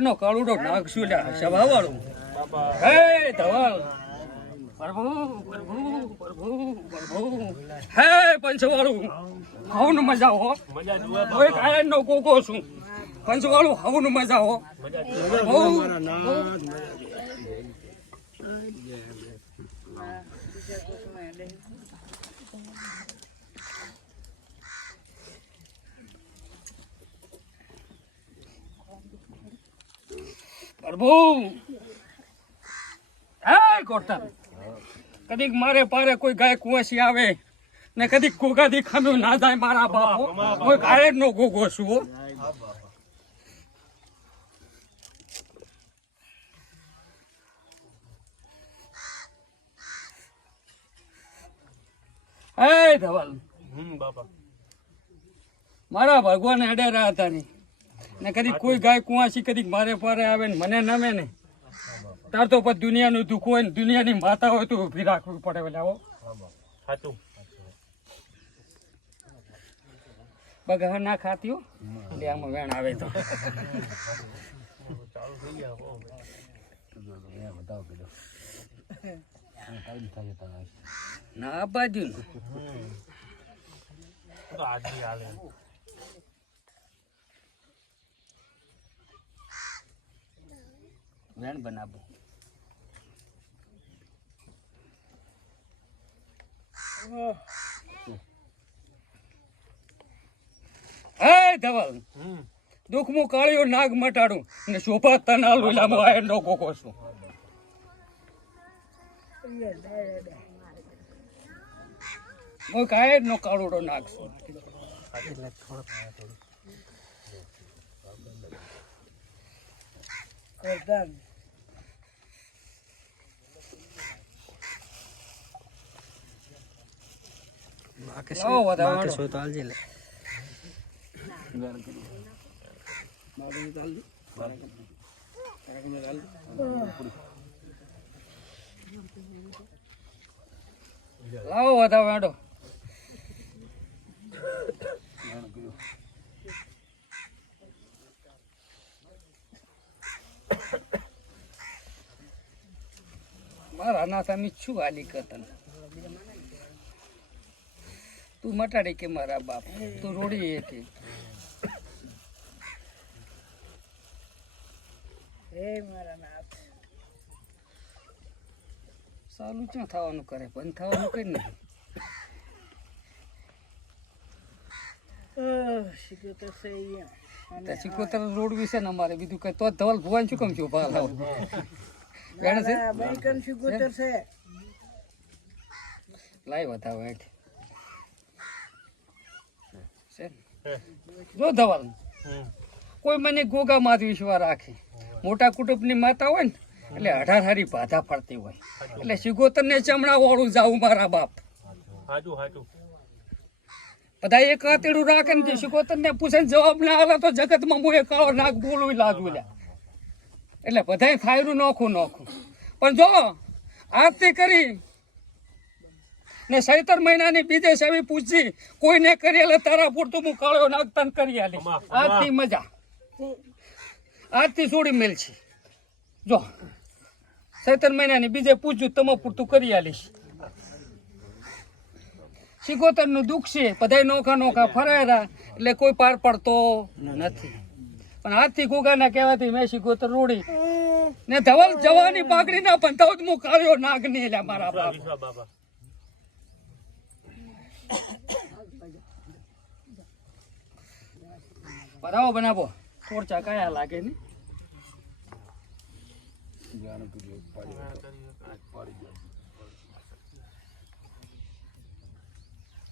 નો કાળુડો નાખશું એટલે સભા વાળું હે, ધવલ. પ્રભુ પ્રભુ પ્રભુ પ્રભુ. હે, પંચવાળું. હવન મજા હો. હવે કાયન નો કોકો છું. પંચવાળું હવન મજા હો. બહુ. પ્રભુ. હે કોટન કદીક મારે પારે કોઈ ગાય કુંવસી આવે ને કદીક ગોગાથી ખમ્યું ના જાય મારા બાપો. કોઈ ગાય નો ગોગો છું હો. હે ધવલ. મારા ભગવાન અડેરા હતા નહીં ને કદી કોઈ ગાય કુંવાસી કદી મારે પારે આવે ને મને નમે ને તાર તો પછી દુનિયાનું દુઃખ હોય ને દુનિયાની માતા હોય તો ઊભી રાખવી પડે પેલા સાચું. બગા ના ખાતી હો. એટલે આમાં વેણ આવે તો. ના બાજુ ને. વેણ બનાવું. હે ધવલ દુઃખમું કાળ્યો નાગ મટાડું ને શોભા તના લાંબો આયર નો કોકો છું. હું કાયર નો કાળુડો નાખશું છું. લાવો વધાવ વાંડો મારા ના તમે છું આલી કરતા તું મટાડી કે મારા બાપ? તું રોડી હતી. સારું ક્યાં થવાનું કરે? બંધ થવાનું કઈ નહીં સિકોતર રોડ વિશે ને અમારે. બીજું કઈ તો ધવલ ભુવન શું કામ છું લાવો છે? લાઈ ને? જો ધવલ. કોઈ મને ગોગા માત વિશ્વા રાખે. મોટા કુટુંબની માતા હોય ને એટલે અઢાર હારી બાધા પડતી હોય. એટલે સિગોતર ને ચમડા વાળું જાવું મારા બાપ. બધા એક આતેડું રાખે ને સિગોતર ને પૂછે જવાબ ના આવે તો જગતમાં હું એક કાળો નાક બોલવું લાગુ લે એટલે બધાય ફાયરું નોખું નોખું. પણ જો આરતી કરી ને સૈતર મહિનાની બીજે સેવી પૂછી કોઈને કરી તારા પૂરતું હું કાળો નાગતન કરી આલી આજથી મજા. આજથી છોડી મેલ છે જો સૈતર મહિનાની બીજે પૂછ્યું તમે પૂરતું કરી આલીશ. સિકોતરનું દુઃખ છે બધા નોખા નોખા ફરાયરા એટલે કોઈ પાર પડતો નથી. પણ આજથી ગોગાના કહેવાથી મેં સિકોતર રોડી. ને ધવલ જવાની પાકડી ના પણ તો હું કાળ્યો નાગ નહીં એટલે મારા બાપ. બનાવો બનાવો. ખોરચા કયા લાગે ને?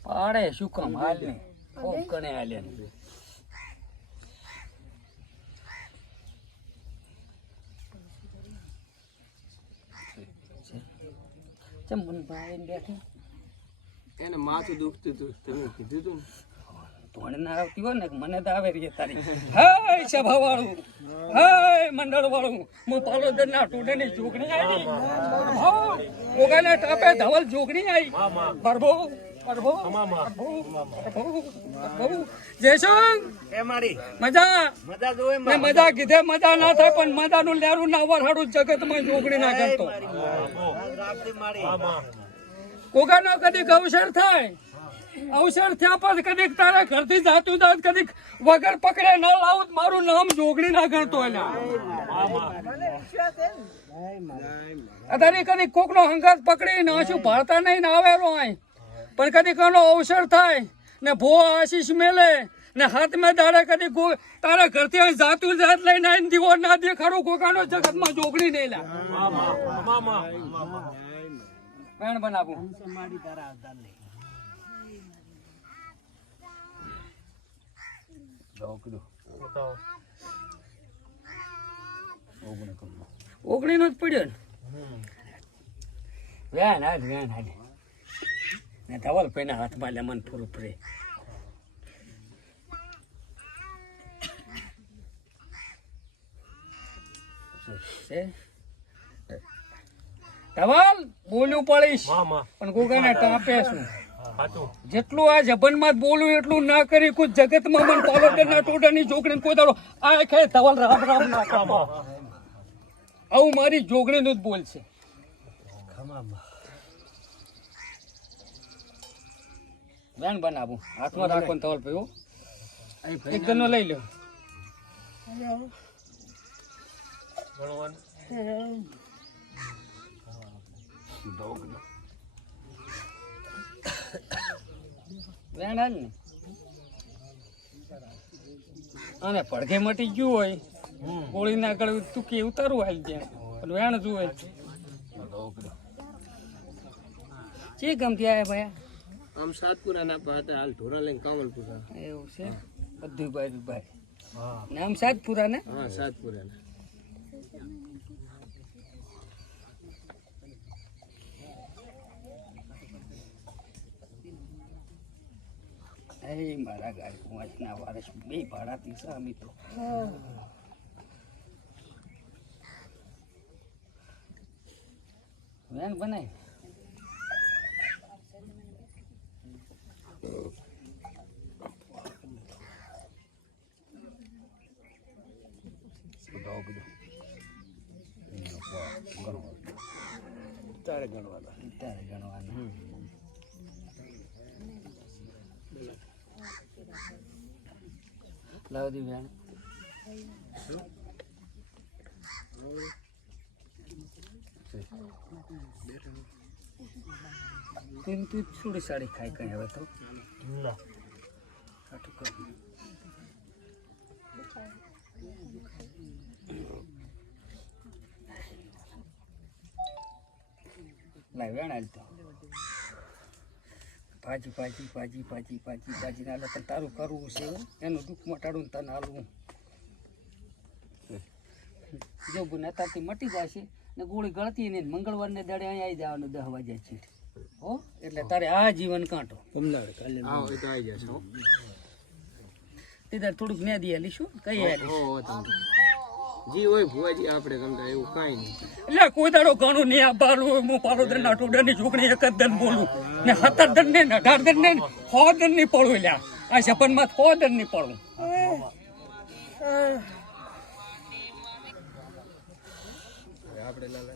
પાડે શું કામ હાલ ને? ખૂબ કણે હાલે ને. ચમ ભાઈ બેઠી. એને માથું દુખતું હતું. તમે કીધું હતું તોણે ના આવતી હોય ને મને તો આવે રહી તારી. હાય સભા વાળું હાય મંડળ વાળું હું પાલોદર ના ટોડે ની જોગણી આવી. ઓગાના ટાપે ધવલ જોગણી આવી. પ્રભુ પ્રભુ પ્રભુ પ્રભુ પ્રભુ. જયસંગ. એ મારી. મજા. મજા જોવે ને મજા કીધે મજા ના થાય પણ મજાનું લેરું ના વરહાડું જગતમાં જોગણી ના કરતો રાખતી મારી. કોગાનો કદીક અવસર થાય. અવસર થયા પછી કદીક તારા ઘરથી જાતું જાત કદીક વગર પકડે ન લાવું મારું નામ જોગણી ના કરતો એના અત્યારે કદી કોકનો હંગાત પકડી ના શું ભારતા નહીં ના આવેલો આય પણ કદી કોનો અવસર થાય ને ભો આશીષ મેલે ને હાથ મેં દાડે કદી ગો- તારા ઘરથી જાતું જાત લઈને આવીને દીવો ના દેખાડું કોકાનો જગતમાં જોગણી નહીં લા પેણ બનાવું. ઓગણી નો જ પડ્યો ને? વેન હાલ વેન હાલ ને ધવલ પેના હાથમાં લેમન પૂરું ફરે ધવલ બોલ્યું પડીશ પણ ગોગાને ટાંપે છું જેટલું આ જબનમાં બોલું એટલું ના કરી કોઈ જગતમાં મન પાલોડર ના ટોટાની જોગણી કોઈ દાડો આ ખે ધવલ રામ રામ ના કામ. આવું મારી જોગણીનું જ બોલ છે. બેન બનાવું. હાથમાં રાખો ને ધવલ ભાઈ. એક જણનો લઈ લો વેણ હાલ ને અને પડઘે મટી ગયું હોય. ગોળી ના આગળ તું કે ઉતારવું હાલ ત્યાં પણ વેણ જુએ. ચે ગમતી આયા ભાઈ? આમ સાતપુરા ના પાસે હાલ ઢોરા લઈને કામલપુરા. એવું છે? બધું ભાઈ. ભાઈ નામ સાતપુરા ને હા સાતપુરા ના એ મારા ગાડી વાંચના વારસ બે ભાડાથી છે અમે તો. વેન બનાય. તારે ગણવાના. તારે ગણવાના. લાવ દી વેણ તેમ તું છોડી સાડી ખાઈ કઈ હવે તો? કર. લાવ વેણ હાલ તો. ભાજી ભાજી ભાજી ભાજી ભાજી ભાજી ના પણ તારું કરવું છે એનું દુઃખ મટાડું તને હાલવું જો ગુનાતાથી મટી જશે ને ગોળી ગળતી નહીં મંગળવારને દાડે અહીંયા આવી જવાનું દહ વાગ્યા છે હો એટલે તારે આ જીવન કાંટો તે તારે થોડુંક ને દે લીશું કઈ આલીશ. જી હોય ભુવાજી આપણે ગમતા એવું કાંઈ નહીં. એટલે કોઈ દાડો ઘણું નહીં આ બારું હું પાલોદર ના ટોડાની છોકરી એક જ દન બોલું. ને સત્તર દન ને અઢાર દન ને સો દનની પડું લ્યા આ જપનમાં સો દનની પડું આપણે લાલા